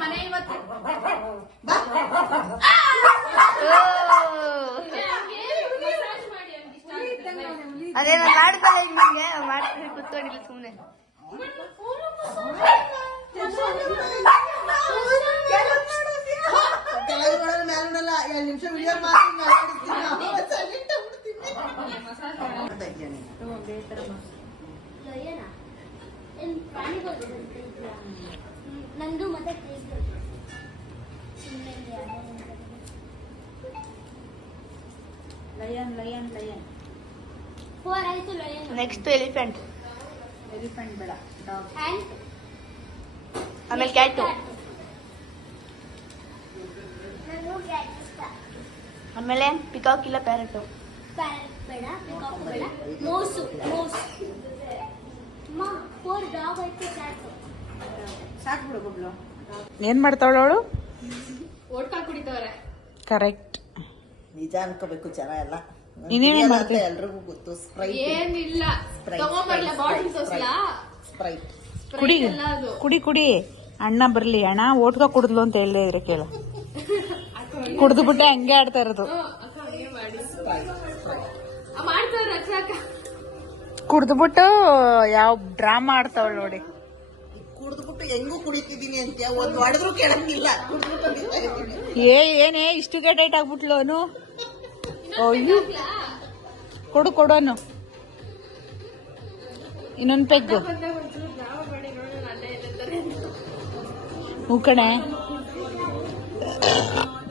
ಮನೆ ಇವತ್ತು ಅದೇನೋ ಮಾಡ್ಕೊಳ್ಳ ನಿಂಗೆ ಮಾಡ್ಕೊಂಡು ಕೂತ್ಕೊಂಡಿಲ್ಲ ಸುಮ್ಮನೆ. ನಂದು ಮತ್ತೆ ಲಯನ್ ಲಯನ್ ಲಯನ್. 4 ಆಯ್ತು. ಲಯನ್. Next elephant. ಎಲಿಫೆಂಟ್ ಬೇಡ. ಆಮೇಲೆ ಕ್ಯಾಟು. ಆಮೇಲೆ ಪಿಕಾಕ್ ಇಲ್ಲ ಪ್ಯಾರೆಟ್. ಪ್ಯಾರೆಟ್ ಬೇಡ, ಪಿಕಾಕ್ ಬೇಡ, ಮೌಸು. 4 ಡಾಗ್ ಆಯ್ತು. ಸಾಕು ಬಿಡು ಗುಡ್ಲು. ಏನ್ ಮಾಡ್ತಾವಳ ಅವಳು? ಓಟ್ಕಾ ಕುಡಿತವ್ರೆ. ಕರೆಕ್ಟ್. ನಿಜ ಅನ್ಕೋಬೇಕು ಜನ ಎಲ್ಲ. ನೀನೇನ್ ಮಾಡ್ತೀಯ? ಎಲ್ರಿಗೂ ಗೊತ್ತು. ಸ್ಪ್ರೈಟ್ ಏನಿಲ್ಲ, ತಗೊಂಬರ್ಲ ಬಾಟಲ್ ತೋರ್ಸ್ಲಾ? ಸ್ಪ್ರೈಟ್ ಕುಡಿ ಕುಡಿ ಕುಡಿ. ಅಣ್ಣ ಬರ್ಲಿ, ಅಣ್ಣ ಓಟ್ಕ ಕುಡಿದ್ಲು ಅಂತ ಹೇಳದೇ ಇದ್ರೆ ಕೇಳ. ಕುಡ್ದು ಬಿಟ್ಟೆ ಹಂಗೆ ಆಡ್ತಾ ಇರೋದು. ಕುಡ್ದು ಬಿಟ್ಟು ಯಾವ ಡ್ರಾಮಾ ಆಡ್ತಾವಳ ನೋಡಿ. ಕುಡಿದ್ಬಿಟ್ಟು ಹೆಂಗೂ ಕುಡಿತಿದ್ದೀನಿ ಅಂತ ಒಂದ್ ಹೊಡೆದ್ರು ಕೇಳಂಗಿಲ್ಲ. ಏನೇ ಇಷ್ಟಿಗೆ ಟೈಟ್ ಆಗ್ಬಿಟ್ಲು ಅವನು. ಅಯ್ಯೋ ಕೊಡು ಕೊಡೋನು ಇನ್ನೊಂದು ಪೆಗ್ಗು. ಹೂ ಕಣೆ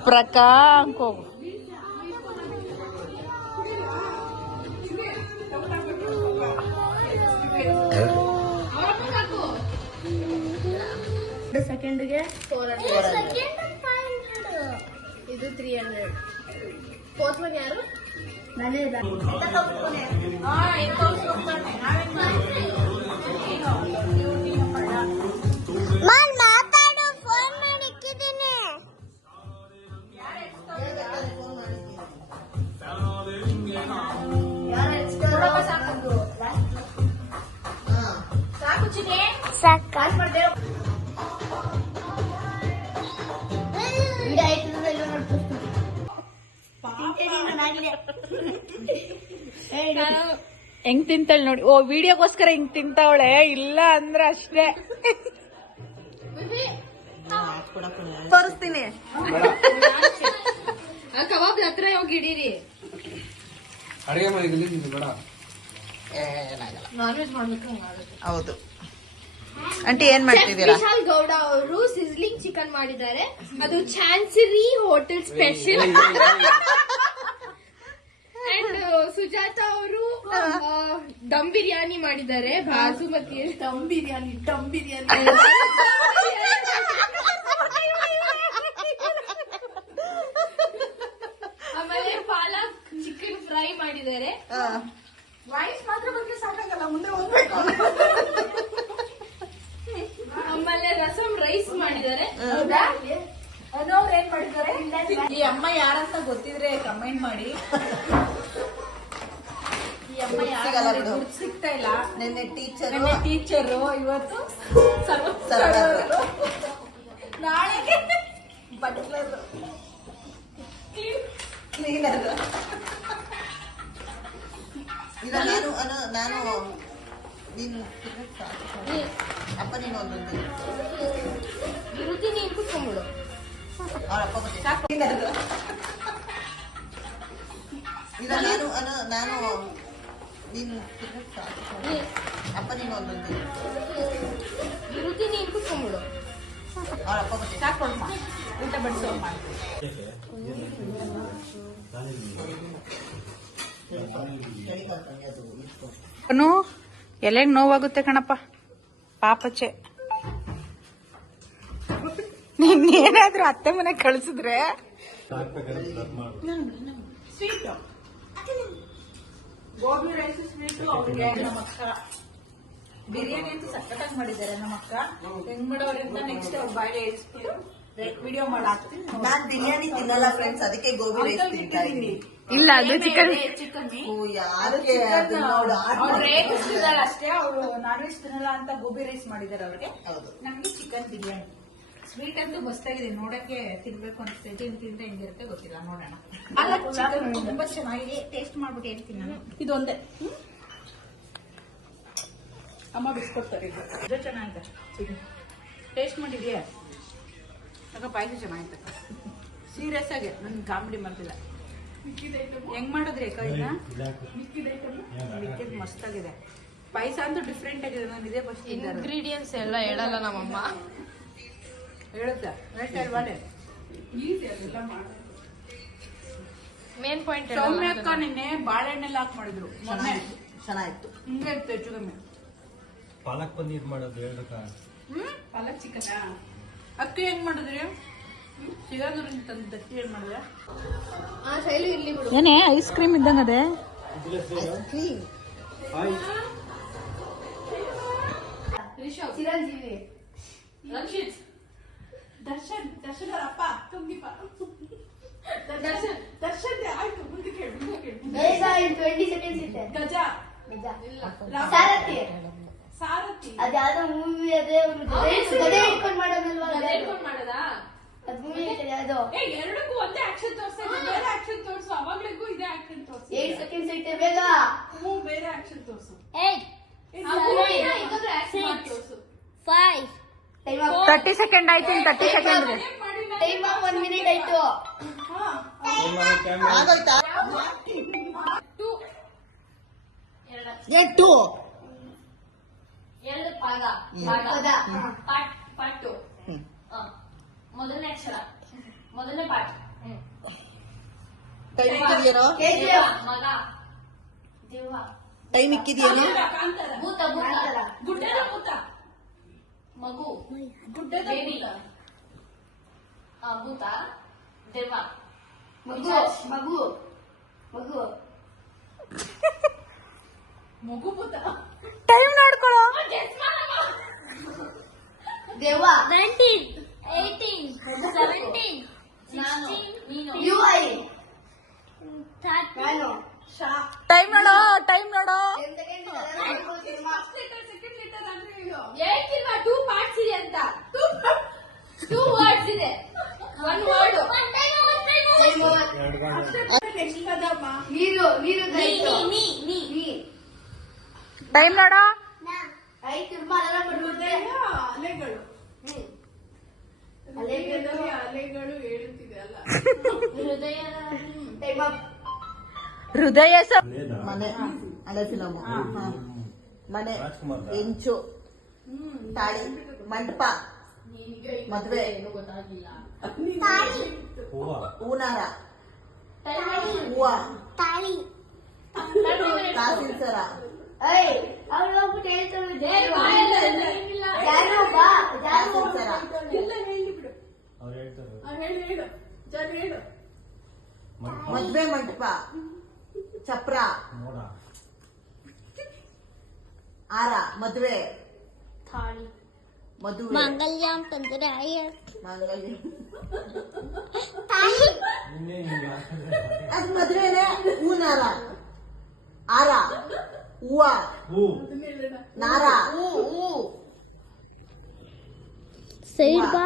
ಪ್ರಕಾಂಕ್ ಹೋಗು. ಸೆಕೆಂಡ್ಗೆ 400. ಇದು 300. ಫೋರ್ತ್ ಒನ್ ಯಾರು? ನಾನೇ. ಮಾತಾಡು, ಫೋನ್ ಮಾಡಿ ಇಕ್ಕಿದ್ದೀನಿ. ಸಾಕು ಚಿನ್ನೆ, ಸಾಕು. ಕಾಲ್ ಮಾಡ್ದೆ. ಹೆಂಗ್ ತಿಂತಾಳೆ ನೋಡಿ. ಓ ವಿಡಿಯೋಗೋಸ್ಕರ ಹಿಂಗ್ ತಿಂತಾವಳೆ, ಇಲ್ಲ ಅಂದ್ರೆ ಅಷ್ಟೇ. ತೋರಿಸ್ತೀನಿ. ಕಬಾಬ್ ಹತ್ರ ಹೋಗಿ ಹಿಡೀರಿ. ಅಡಿಗೆ ಮಾಡಿದಲ್ಲಿ ಬೇಡ. ನಾನ್ ವೆಜ್ ಮಾಡ್ಬೇಕು. ಹೌದು ಆಂಟಿ ಏನ್ ಮಾಡ್ತಿದ್ದೀರಾ? ವಿಶಾಲ್ ಗೌಡ ಅವರು ಸಿಸ್ಲಿಂಗ್ ಚಿಕನ್ ಮಾಡಿದ್ದಾರೆ. ಅದು chancery hotel special. And Sujatha ಅವರು ದಮ್ ಬಿರಿಯಾನಿ ಮಾಡಿದ್ದಾರೆ. ಬಾಸುಮತಿ ದಮ್ ಬಿರಿಯಾನಿ. ಆಮೇಲೆ ಪಾಲಕ್ ಚಿಕನ್ ಫ್ರೈ ಮಾಡಿದ್ದಾರೆ. ವಾಯ್ಸ್ ಮಾತ್ರ ಬಗ್ಗೆ ಸಾಕಾಗಲ್ಲ, ಮುಂದೆ ಹೋಗ್ಬೇಕು. ಆಮೇಲೆ ರಸಂ ರೈಸ್ ಮಾಡಿದ್ದಾರೆ. ಏನ್ ಮಾಡಿದ್ದಾರೆ? ಈ ಅಮ್ಮ ಯಾರಂತ ಗೊತ್ತಿದ್ರೆ ಕಮೆಂಟ್ ಮಾಡಿ. ಈ ಅಮ್ಮ ಯಾರು ಸಿಗ್ತಾ ಇಲ್ಲ. ನಿನ್ನೆ ಟೀಚರು, ಇವತ್ತು ಸರ್ವರ್, ನಾಳೆಗೆ ಬಟ್ಲರ್, ಕ್ಲೀನರ್. ನಾನು ನೀನು ಅಪ್ಪ ನೀನು ಒಂದೊಂದು ವಿರುದ್ಧಿ ನೀನ್ ಕುತ್ಕೊಂಡ್ಬಿಡು. ಅವ್ರ ಅಪ್ಪ ನಾನು ನೀನು ಅಪ್ಪ ನೀನು ಒಂದೊಂದು ವಿರುದ್ಧಿ ನೀನ್ ಕುತ್ಕೊಂಡ್ಬಿಡು. ಅವ್ರ ಅಪ್ಪ ಸಾಕೊಡ್ಮ ಊಟ ಬಡಿಸೋ. ಎಲೆಗ್ ನೋವಾಗುತ್ತೆ ಕಣಪ್ಪ, ಪಾಪಚ್ಚೆ. ನಿನ್ನೇನಾದ್ರೂ ಅತ್ತೆ ಮನೆ ಕಳ್ಸಿದ್ರೆ ಸ್ವೀಟ್ ಗೋಬಿ ರೈಸ್ ಸ್ವೀಟು ಅವ್ರಿಗೆ. ನಮ್ಮ ಅಕ್ಕ ಬಿರಿಯಾನಿ ಅಂತೂ ಸಖತ್ತಾಗಿ ಮಾಡಿದ್ದಾರೆ. ನಮ್ಮ ಅಕ್ಕ ಹೆಂಗ್ ಮಾಡೋರಿಂದ ನೆಕ್ಸ್ಟ್ ಅವ್ರ ಬಾಯಿಗೆ ವಿಡಿಯೋ ಮಾಡಿ ಹಾಕ್ತೀನಿ. ನಾನ್ ಬಿರಿಯಾನಿ ತಿನ್ನಲ್ಲ ಫ್ರೆಂಡ್ಸ್, ಅದಕ್ಕೆ ಗೋಬಿ ರೈಸ್ ತಿಂತಾ ಇದ್ದೀನಿ. ಇಲ್ಲ ಅದು ಚಿಕನ್ ಯಾರಿಗೆ ಅದು ನೋಡು, ಅಷ್ಟೇ. ಅವರು ನಾನ್ ವೆಜ್ ತಿನ್ನಲ್ಲ ಅಂತ ಗೋಬಿ ರೈಸ್ ಮಾಡಿದ್ದಾರೆ ಅವ್ರಿಗೆ. ಹೌದು. ನಮ್ಗೆ ಚಿಕನ್ ಬಿರಿಯಾನಿ. ಸ್ವೀಟ್ ಅಂತೂ ಮಸ್ತಾಗಿದೆ, ನೋಡಕ್ಕೆ ತಿನ್ಬೇಕು ಅನ್ಸ್ತೈತೆ. ತಿಂದ್ರೆ ಹೆಂಗಿರುತ್ತೆ ಗೊತ್ತಿಲ್ಲ, ನೋಡೋಣ. ಅಲ್ಲ, ಚಿಕನ್ ತುಂಬಾ ಚೆನ್ನಾಗಿದೆ. ಟೇಸ್ಟ್ ಮಾಡ್ಬಿಟ್ಟು ಹೇಳ್ತೀನಿ ನಾನು. ಇದೊಂದೇ ಅಮ್ಮ ಬಿಸ್ಕೊಡ್ತಾರೆ. ಇದು ಚೆನ್ನಾಗಿದೆ ಚಿಕನ್. ಟೇಸ್ಟ್ ಮಾಡಿದ್ಯಾ? ಆಗ ಪಾಯಸ ಚೆನ್ನಾಗಿತ್ತು. ಸೀರಿಯಸ್ ಆಗಿ ನನ್ ಕಾಮಿಡಿ ಮಾಡ್ತಿಲ್ಲ. ಹೆಂಗ್ ಮಾಡಿದ್ರಿ ಕೈನ? ಮಿಕ್ಕಿದ್ ಮಸ್ತ್ ಆಗಿದೆ. ಪಾಯಸ ಅಂತೂ ಡಿಫ್ರೆಂಟ್ ಆಗಿದೆ. ನಾನು ಇದೇ ಫಸ್ಟ್ ಇಂಗ್ರೀಡಿಯೆಂಟ್ಸ್ ಎಲ್ಲ ಹೇಳಲ್ಲ ನಮ್ಮಮ್ಮ. ಹೇಳುತ್ತಾ ಹೇಳ್ತಾರೆ. ಮೇನ್ ಪಾಯಿಂಟ್ ಸೌಮ್ಯ ಅಕ್ಕ ನಿನ್ನೆ ಬಾಳೆಹಣ್ಣೆಲ್ಲ ಹಾಕಿ ಮಾಡಿದ್ರು. ಮೊನ್ನೆ ಚೆನ್ನಾಗಿತ್ತು. ಹಿಂಗೆ ಇತ್ತು ಹೆಚ್ಚು ಕಮ್ಮಿ. ಪಾಲಕ್ ಪನ್ನೀರ್ ಮಾಡೋದು ಹೇಳ್ಬೇಕಾ? ಪಾಲಕ್ ಚಿಕನ್ ಅಕ್ಕಿ ಹೆಂಗ್ ಮಾಡಿದ್ರಿ? ಸಿಗಾದೂರಿಂದ ತಂದು ದಟ್ಟಿ ಏನ್ ಮಾಡಿದ್ರೆ? ಏನೇ ಐಸ್ ಕ್ರೀಮ್ ಇದ್ದಂಗ ಅದೇ. ಚಿರಂಜೀವಿ ರಕ್ಷಿತ್ ದರ್ಶನ್ ಅಪ್ಪ ತುಂಗಿಪ್ಪ. ದರ್ಶನ್ ಆಯ್ತು. ಮುಂದೆ ಕೇಳು. ಬೇಗ 20 seconds ಇದೆ. ಗಜ ಸಾರಥಿ ಸಾರಥಿ ಅದ್ಯಾವ್ದೋ ಮೂವಿ ಅದೇ ಗದೆ ಇಟ್ಕೊಂಡ್ ಮಾಡೋದಲ್ವಾ? ಮಾಡದಾ ಅದ್ ಮೂವಿ ಯಾವ್ದೋ ಎರಡಕ್ಕೂ ಒಂದೇ ಆಕ್ಷನ್ ತೋರಿಸ್ತಾ ಇದ್ದೆ. ಬೇರೆ ಆಕ್ಷನ್ ತೋರಿಸು. ಅವಾಗ್ಲಿಗೂ ಇದೇ ಆಕ್ಷನ್ ತೋರಿಸು. 8 seconds ಐತೆ. ಬೇಗ ಬೇರೆ ಆಕ್ಷನ್ ತೋರಿಸು. 8 5 30 ಸೆಕೆಂಡ್ ಆಯ್ತು. 30 ಸೆಕೆಂಡ್ ಇದೆ. ಟೈಮ್ 1 minute ಆಯ್ತು. ಆಗೋಯ್ತಾ? 2 8 ಎರಡು ಪಾದ ಪದ. ಪಾಟು ಮೊದಲನೇ ಅಕ್ಷರ ಮೊದಲನೇ ಪಾಠ ಟೈಮ್ ಇಕ್ಕಿದ್ಯೇನೋ? KGF ಮಗ ದೇವ ಟೈಮ್ ಇಕ್ಕಿದ್ಯೇನೋ? ಭೂತ ಗುಡ್ಡದ ಭೂತ ಮಗು ಗುಡ್ಡದ ಭೂತ ಭೂತ ದೆವ್ವ ಮಗು ಮಗು ಮಗು ಮಗು ಭೂತ. ಟೈಮ್ ನೋಡ್ಕೊಳ್ಳೋ. ದೆವ್ವ 19 18 17 ನಾನು 16 ನೀನು UI 30 ನಾನು ಟೈಮ್ ನೋಡೋ. ಟೈಮ್ ನೋಡೋ. 10 seconds ಇದೆ. ಹೇಳ್ತಿಲ್ವಾ 2 ಪಾರ್ಟ್ಸ್ ಇದೆ ಅಂತ 2 ವರ್ಡ್ಸ್ ಇದೆ 1 ವರ್ಡ್ ನೀರು ನೀರು ನೀ ಟೈಮ್ ನೋಡೋ. ಆಯ್ತು. ಅಲಾರಾಮ್ ಬರ್ಬಿಡ್ತೆ. ಅಲೆಗಳು ಅಲೆಗಳು ಹೇಳುತ್ತಿದೆ ಅಲ್ಲ. ಹೃದಯ ಟೈಮ್ ಅಪ್. ಹೃದಯ ಮನೆ ಹಳೆ ಫಿಲಮ್. ಮನೆ ಹೆಂಚು ತಾಳಿ ಮಂಟಪ ಮದ್ವೆ ಗೊತ್ತಾಗಿಲ್ಲ ಹೂನಾರ ಹೂವ ತಾಳಿ ಕಾಸಿನ ಸರ ಏಯ್ ಅವ್ಳು ಹೋಗ್ಬಿಟ್ಟು ಹೇಳ್ತಾಳೆ. ಜಾನು ಬಾ ಜಾನು. ಕಾಸಿನ ಸರ ಎಲ್ಲ ಹೇಳಿಬಿಡು. ಅವ್ರು ಹೇಳ್ತಾರೆ. ಹೇಳು ಜನ ಹೇಳು. ಮದ್ವೆ ಮಂಟಪ ಚಪ್ರ ನೋಡ ಆರ ಮದ್ವೆ ತಾಳಿ ಮದುವೆ ಮಂಗಲ್ಯ ಅಂತಂದ್ರೆ ಮಾಂಗಲ್ಯ ತಾಳಿ ನಿನ್ನೆ ನಿಮ್ಗೆ ಹಾಕಿದ್ರೆ ಅದು ಮದ್ವೆನೆ. ಹೂನಾರ ಆರ ಹೂವ ಹೂ ನಾರ ಸೈಡ್ ಬಾ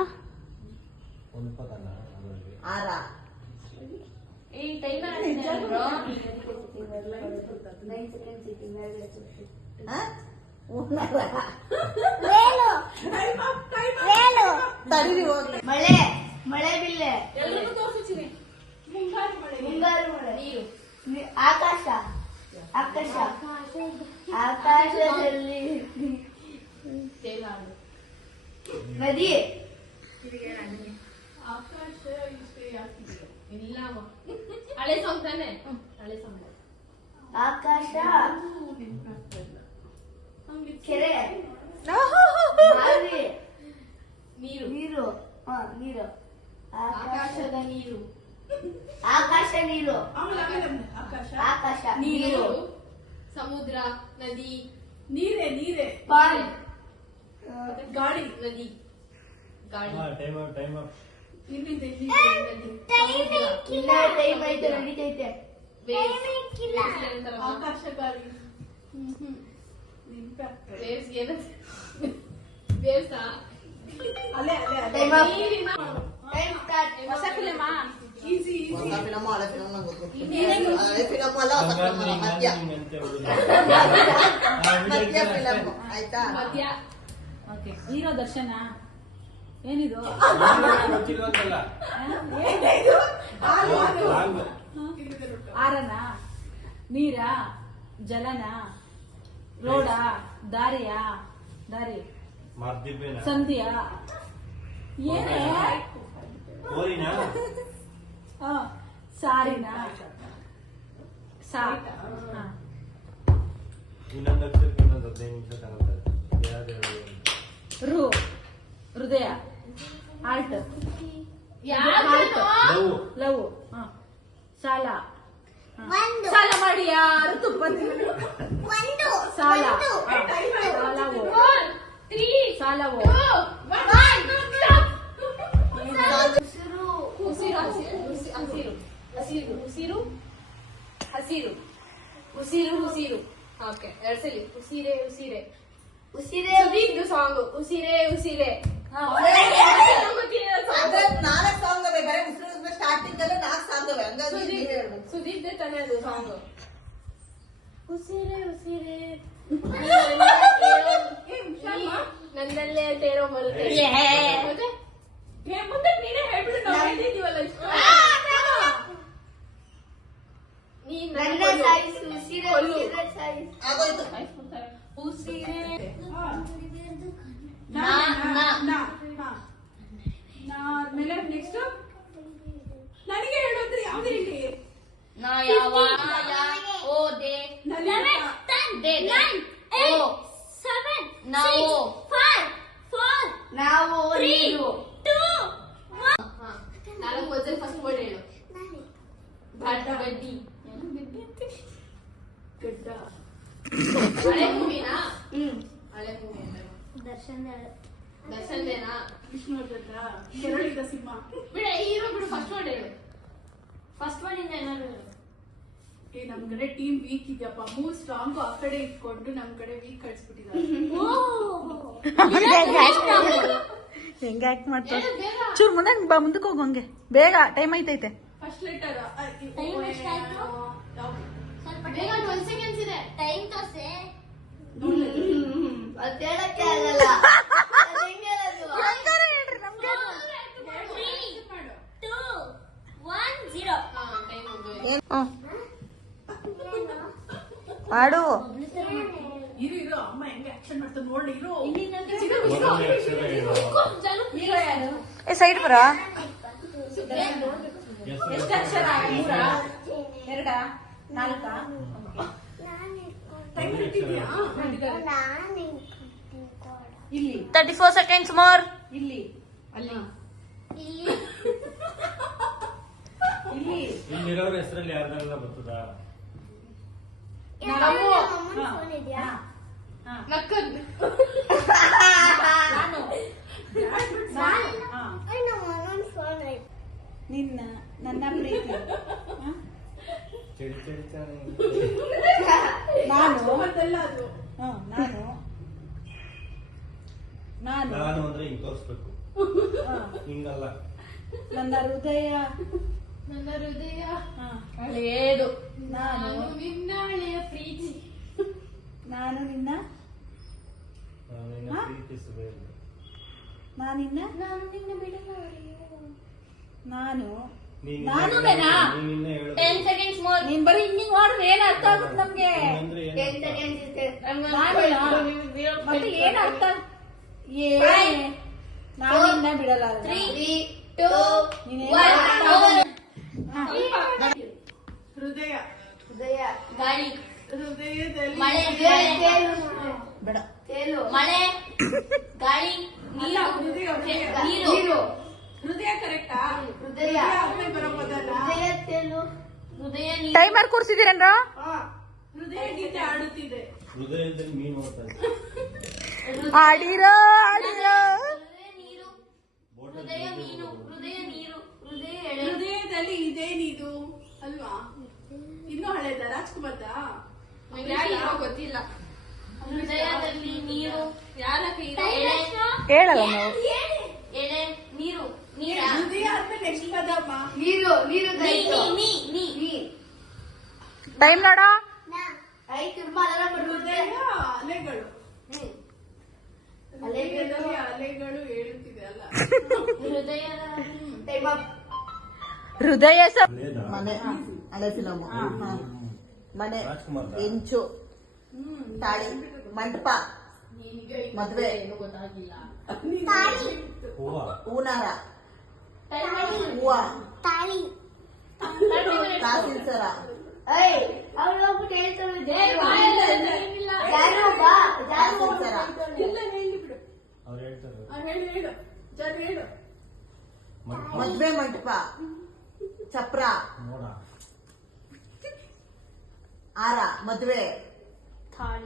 ಒಂದು ಪದನ ಅದರಲ್ಲಿ ಆರ ಈ ಟೈಮ್ ಹೂನಾರ ವೇಲು ವೇಲು ತಡೀರಿ ಹೋಗ್ಲಿ. ಮಳೆ ಮಳೆ ಬಿಲ್ಲೆ ಎಲ್ಲರಿಗೂ ತೋರಿಸ್ತೀನಿ ಮುಂಗಾರು ಮಳೆ ಮುಂಗಾರು ಮಳೆ ನೀರು ಆಕಾಶ ಆಕಾಶ ಆಕಾಶದಲ್ಲಿ ತೇಲಾಡು ನದಿ ಆಕಾಶ ಇಷ್ಟೇ ಯಾಕಿದೆ? ಇಲ್ಲ ಹಳೆ ಸಾಂಗ್ ತಾನೆ ಹಳೆ ಸಾಂಗ್ ಆಕಾಶ ಕೆರೆ ಬಾವಿ ನೀರು ನೀರು ನೀರು ಆಕಾಶದ ನೀರು ಆಕಾಶ ನೀರು ಆಮೇಲೆ ಆಕಾಶ ಆಕಾಶ ನೀರು ನೀರು ಸಮುದ್ರ ನದಿ ನೀರೇ ಪಾಲ್ ಗಾಳಿ ನದಿ ಗಾಳಿ ಟೈಮ್ ಇಲ್ಲಿಂದ ಇನ್ನ ಟೈಮ್ ಐತೆ ನಡೀತೈತೆ ಆಕಾಶಗಾಳಿ ವೇವ್ಸ್ ವೇವ್ಸಾ ಅಲ್ಲೇ ಅಲ್ಲೇ ಅಲ್ಲೇ Time up. ನೀರಿನ Time start. ಹೊಸ ಫಿಲಮ ಈಸಿ ಹೊಸ ಫಿಲಮ್ ಹಳೆ ಫಿಲಮ್ ನಂಗೆ ಗೊತ್ತು ಹಳೆ ಫಿಲಮ್ ಅಲ್ಲ ಹೊಸ ಫಿಲಮ್ ಅಲ್ಲ ಮಧ್ಯ ಮಧ್ಯ ಫಿಲಮ್ ಆಯ್ತಾ ಮಧ್ಯ ಓಕೆ ಹೀರೋ ದರ್ಶನ ಏನಿದು ಗೊತ್ತಿಲ್ವಂತಲ್ಲ ಆರನ ನೀರ ಜಲನ ರೋಡ ದಾರಿಯ ದಾರಿ ಮರ್ದಿಬ್ಬೇನ ಸಂಧಿಯ ಏನೇ ಓರಿನ ಸಾರಿನ ಸಾ ಹಾ. ಇನ್ನೊಂದು ಅಕ್ಷರಕ್ಕೆ ಇನ್ನೊಂದು 15 ನಿಮಿಷ ತಗೊಳ್ತಾರೆ ಯಾವ್ದು ರು ಹೃದಯ ಆಲ್ಟ್ ಲವ್ ಲವ್ ಸಾಲ ಒಂದು ಸಾಲ ಮಾಡಿ ಯಾರು ತುಪ್ಪ ಒಂದು ಸಾಲ ಒಂದು. ಸಾಲವು 3 ಸಾಲವು 1 ಉಸಿರು ಹಸಿರು ಹಸಿರು ಹಸಿರು ಹಸಿರು ಉಸಿರು ಉಸಿರು ಓಕೆ ಎರಡ್ ಸಲ ಉಸಿರೇ ಉಸಿರೇ ಉಸಿರೇ ಸುದೀಪ್ದು ಸಾಂಗ್ ಉಸಿರೇ ಉಸಿರೇ ಅದೇ 4 ಸಾಂಗ್ ಅವೆ ಬರೀ ಉಸಿರು ಸ್ಟಾರ್ಟಿಂಗ್ ಅಲ್ಲೇ 4 ಸಾಂಗ್ ಅವೆ ಹಂಗಾಗಿ ನೀವೇ ಹೇಳ್ಬೇಕು ಸುದೀಪ್ದೆ ತಾನೇ ಅದು ಸಾಂಗ್ ಉಸಿರೇ ಉಸಿರೇ ನನ್ನಲ್ಲೇ ತೇರೋ ಬರುತ್ತೆ ಮತ್ತೆ ನೀನೇ ಹೇಳ್ಬಿಟ್ಟು ನಾವು ಹೇಳಿದೀವಲ್ಲ ಇಷ್ಟು. ನೀನ್ ನನ್ನ ನನ್ನ ಕೊಲ್ಲು. ಸಾಯಿಸು ಉಸಿರೇ ಕೊಲ್ಲು. ಉಸಿರೇ ಸಾಯಿಸು ಆಗೋಯ್ತು ಉಸಿರೇ ಆಮೇಲೆ ನೆಕ್ಸ್ಟ್ ನನಗೆ ಹೇಳೋದ್ರೆ ಯಾವ್ದು ಹೇಳಿ ನಾ ಯಾವ ಓದೆ ನಾವು ನಾವು ನೀರು ಹಾ 4 ವರ್ಷದಲ್ಲಿ ಫಸ್ಟ್ ವರ್ಡ್ ಹೇಳು ಬಡ್ಡಿ ಗಡ್ಡ ಹಳೆ ಮೂವಿನಾ ಹಳೆ ಮೂವಿ ದರ್ಶನ್ದೇನಾ ವಿಷ್ಣುವರ್ಧನ ಕೆರಳಿದ ಸಿಂಹ ಬಿಡ ಹೀರೋ ಬಿಡು ಫಸ್ಟ್ ವರ್ಡ್ ಹೇಳು ಫಸ್ಟ್ ವರ್ಡ್ ಇಂದ ಏನಾದ್ರು ನಮ್ ಕಡೆ ಟೀಮ್ ವೀಕ್ ಇದೆಯಪ್ಪ 3 ಸ್ಟ್ರಾಂಗ್ ಆ ಕಡೆ ಇಟ್ಕೊಂಡು ನಮ್ ಕಡೆ ವೀಕ್ ಕಳ್ಸ್ಬಿಟ್ಟಿದ್ದಾರೆ ಹೆಂಗ ಆಕ್ಟ್ ಮಾಡ್ತಾರೆ ಹೇಳು ಬೇಗ ಚೂರ್ ಮುಂದಕ್ಕೆ ಹೋಗು ಹಂಗೆ ಬೇಗ ಟೈಮ್ ಐತೈತೆ ಫಸ್ಟ್ ಲೆಟರ್ Time ಎಷ್ಟಾಯ್ತು? ಸ್ವಲ್ಪ ಬೇಗ 12 ಸೆಕೆಂಡ್ಸ್ ಇದೆ ಟೈಮ್ ತೋರ್ಸೆ ಅದ್ ಹೇಳಕ್ಕೆ ಆಗಲ್ಲ ಅದ್ ಹೆಂಗ್ ಹೇಳೋದು? 3 2 1 0 ಹಾ ಟೈಮ್ ಹೋಗ್ಬೇಕು ಮಾಡು ಇರು ಅಮ್ಮ ಹೆಂಗೆ ಆಕ್ಷನ್ ಮಾಡ್ತಾರೆ ನೋಡಿ ಇರು ಒಂದೊಂದೇ ಅಕ್ಷರ ಹೇಳು ಸೈಡ್ ಬರ ಎಷ್ಟು ಅಕ್ಷರ 3 2 4 ಇಲ್ಲಿ 34 seconds more ಇಲ್ಲಿ ಅಲ್ಲಿ ಇಲ್ಲಿ ಇಲ್ಲಿ ಇಲ್ಲಿರೋರ ಹೆಸರಲ್ಲಿ ಯಾರ್ದಾರ ಬರ್ತದಾ ನಾವು ಅಮ್ಮನ ಫೋನ್ ಇದೆಯಾ ನಕ್ಕನ್ ನಾನು ನಮ್ಮ ಅಮ್ಮನ ಫೋನ್ ಐತೆ ನಿನ್ನ ನನ್ನ ಪ್ರೀತಿ ಚಳಿ ಚಳಿತಾನೆ ನಾನು ಮತ್ತೆಲ್ಲ ಅದು ನಾನು ನಾನು ನಾನು ಅಂದ್ರೆ ಹಿಂಗ್ ತೋರಿಸ್ಬೇಕು ಹಿಂಗಲ್ಲ ನನ್ನ ಹೃದಯ ನನ್ನ ಹೃದಯ ಹ. ಹಳೇದು ನಾನು ನಾನು ನಿನ್ನ ಹಳೆಯ ಪ್ರೀತಿ ನಾನು ನಿನ್ನ ನಾನು ನಿನ್ನ ಹಾ? ಪ್ರೀತಿಸಬೇಕು ನಾನಿನ್ನ ನಾನು ನಿನ್ನ ಬಿಡಲ್ಲ ನಾನು ನೀನ್ ನಾನು ಇನ್ನೇ ಬೇನಾ? ನೀನ್ ಇನ್ನೇ ಹೇಳು 10 seconds more. ನೀನ್ ಬರೀ ಹಿಂಗಿಂಗ್ ಮಾಡಿದ್ರೆ ಏನ್ ಅರ್ಥ ಆಗುತ್ತೆ ನಮ್ಗೆ ಅಂದ್ರೆ 10 seconds ಇದೆ. ಮತ್ತೆ ಏನ್ ಅರ್ಥ ಏ ನಾನಿನ್ನ ಬಿಡಲ್ಲ ಅಲ್ವಾ? 3 2 ನೀನೇನ್ 1 ಹೃದಯ ಹೃದಯ ಗಾಳಿ ಹೃದಯದಲ್ಲಿ ಮಳೆ ಬೇಡ ತೇಲು ಮಳೆ ಗಾಳಿ ಅಲ್ಲ, ನೀರು ಹೃದಯ, ನೀರು ಹೃದಯ ಕರೆಕ್ಟಾ ಹೃದಯ ಆದ್ಮೇಲೆ ಬರೋ ಪದನ ಹೃದಯ ತೇಲು ಹೃದಯ ನೀರು ಟೈಮರ್ ಕೂರ್ಸಿದೀರೇನ್ರ ಹೃದಯ ಗೀತೆ ಆಡುತ್ತಿದೆ ಹೃದಯದಲ್ಲಿ ಮೀನು ಹೋಗ್ತದೆ ಆಡಿರೋ ಆಡಿರೋ ಹೃದಯ ನೀರು ಹೃದಯ ಮೀನು ಹೃದಯ ನೀರು ಹೃದಯ ಎಳೆ ಹೃದಯದಲ್ಲಿ ಇದೇನಿದು ಅಲ್ವಾ ಇನ್ನು ನಂಗೆ ಯಾರು ಹೀರೋ ಗೊತ್ತಿಲ್ಲ. ಹೃದಯದಲ್ಲಿ ನೀರು. ಯಾರ ಹೀರೋ? ಹೇಳಲ್ಲ ನಾವು. ಎಲೆ ನೀರು. ನೀರ. ನೀರು ನೀರು ನೀ. ಟೈಮ್ ನೋಡ. ಆಯ್ತು ಅಲಾರ ಬರುತ್ತೆ. ಅಲೆಗಳು ಹೇಳುತ್ತಿದೆ ಅಲ್ಲ. ಹೃದಯದ ಹೃದಯ ಮನೆ ಹಳೆ ಫಿಲಮ್ ಮನೆ ರಾಜ್ಕುಮಾರ್ ಹೆಂಚು ತಾಳಿ ಮಂಟಪ ಮದ್ವೆ ಹೂವ ಹೂನಾರ ಹೂವ ತಾಳಿ ಕಾಸಿನ ಸರ ಅವ್ರು ಹೋಗ್ಬಿಟ್ಟು ಹೇಳ್ತಾರೆ ಕಾಸಿನ ಸರ ಅವ್ರು ಹೇಳ್ತಾರೆ ಮದ್ವೆ ಮಂಟಪ ಚಪ್ರ ನೋಡ ಆರ ಮದ್ವೆ ತಾಳಿ.